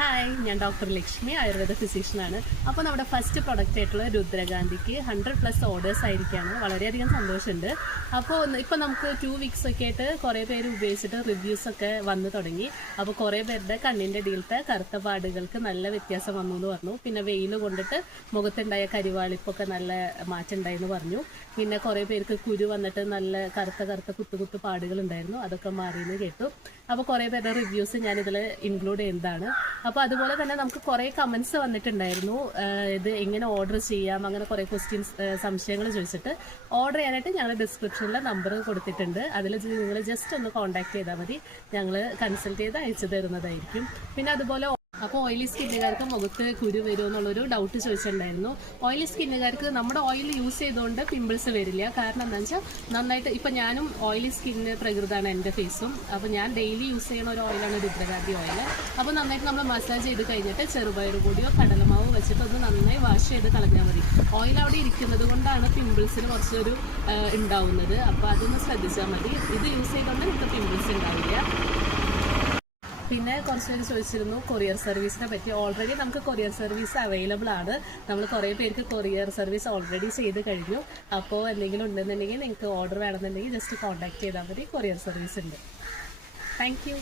Hi, ഞാൻ doctor Lakshmi, Ayurveda ഫിസിഷ്യനാണ്. അപ്പോൾ നമ്മുടെ ഫസ്റ്റ് പ്രൊഡക്റ്റ് ആയിട്ടുള്ള രുദ്രകാന്തിക്ക് 100+ ഓർഡേഴ്സ് ആയിരിക്കുകയാണ്. വളരെയധികം സന്തോഷമുണ്ട്. അപ്പോൾ ഇപ്പോൾ നമുക്ക് 2 വീക്സ് ഒക്കെ ആയിട്ട് കുറേ പേര് ഉപയോഗിച്ചിട്ട് റിവ്യൂസൊക്കെ വന്നു തുടങ്ങി. അപ്പോൾ കുറേ പേരുടെ കണ്ണിൻ്റെ ഇടയിലത്തെ കറുത്ത പാടുകൾക്ക് നല്ല വ്യത്യാസം വന്നു എന്ന് പറഞ്ഞു. പിന്നെ വെയിൽ കൊണ്ടിട്ട് മുഖത്തുണ്ടായ കരിവാളിപ്പൊക്കെ നല്ല മാറ്റം ഉണ്ടായെന്ന് പറഞ്ഞു. പിന്നെ കുറേ പേർക്ക് കുരു വന്നിട്ട് നല്ല കറുത്ത കുത്തു പാടുകൾ ഉണ്ടായിരുന്നു, അതൊക്കെ മാറിയെന്ന് കേട്ടു. അപ്പോൾ കുറേ പേരുടെ റിവ്യൂസ് ഞാനിതിൽ ഇൻക്ലൂഡ് ചെയ്യുന്നതാണ്. അപ്പോൾ അതുപോലെ തന്നെ നമുക്ക് കുറേ കമൻസ് വന്നിട്ടുണ്ടായിരുന്നു, ഇത് എങ്ങനെ ഓർഡർ ചെയ്യാം, അങ്ങനെ കുറേ സംശയങ്ങൾ ചോദിച്ചിട്ട്. ഓർഡർ ചെയ്യാനായിട്ട് ഞങ്ങൾ ഡിസ്ക്രിപ്ഷനിൽ നമ്പർ കൊടുത്തിട്ടുണ്ട്. അതിൽ നിങ്ങൾ ജസ്റ്റ് ഒന്ന് കോൺടാക്ട് ചെയ്താൽ മതി, ഞങ്ങൾ കൺസൾട്ട് ചെയ്ത് അയച്ചു തരുന്നതായിരിക്കും. പിന്നെ അതുപോലെ അപ്പോൾ ഓയിലി സ്കിന്നുകാർക്ക് മുഖത്ത് കുരു വരുമോ എന്നുള്ളൊരു ഡൗട്ട് ചോദിച്ചിട്ടുണ്ടായിരുന്നു. ഓയിലി സ്കിന്നുകാർക്ക് നമ്മുടെ ഓയിൽ യൂസ് ചെയ്തുകൊണ്ട് പിമ്പിൾസ് വരില്ല. കാരണം എന്താണെന്ന് വെച്ചാൽ നന്നായിട്ട് ഇപ്പം ഞാനും ഓയിലി സ്കിന്ന് പ്രകൃതമാണ് എൻ്റെ ഫേസും. അപ്പോൾ ഞാൻ ഡെയിലി യൂസ് ചെയ്യുന്ന ഒരു ഓയിലാണ് രുദ്രകാന്തി ഓയിൽ. അപ്പോൾ നന്നായിട്ട് നമ്മൾ മസാജ് ചെയ്ത് കഴിഞ്ഞിട്ട് ചെറുപയർ കൂടിയോ കടലമാവോ വെച്ചിട്ട് ഒന്ന് നന്നായി വാഷ് ചെയ്ത് കളഞ്ഞാൽ മതി. ഓയിൽ അവിടെ ഇരിക്കുന്നത് കൊണ്ടാണ് പിമ്പിൾസിന് കുറച്ചൊരു ഉണ്ടാവുന്നത്. അപ്പോൾ അതൊന്ന് ശ്രദ്ധിച്ചാൽ മതി. ഇത് യൂസ് ചെയ്തുകൊണ്ട് നിങ്ങൾക്ക് പിമ്പിൾസ് ഉണ്ടാവില്ല. പിന്നെ കുറച്ച് പേര് ചോദിച്ചിരുന്നു കൊറിയർ സർവീസിനെ പറ്റി. ഓൾറെഡി നമുക്ക് കൊറിയർ സർവീസ് അവൈലബിൾ ആണ്. നമ്മൾ കുറേ പേർക്ക് കൊറിയർ സർവീസ് ഓൾറെഡി ചെയ്ത് കഴിഞ്ഞു. അപ്പോൾ എന്തെങ്കിലും ഉണ്ടെന്നുണ്ടെങ്കിൽ നിങ്ങൾക്ക് ഓർഡർ വേണമെന്നുണ്ടെങ്കിൽ ജസ്റ്റ് കോൺടാക്ട് ചെയ്താൽ മതി. കൊറിയർ സർവീസ് ഉണ്ട്. Thank you.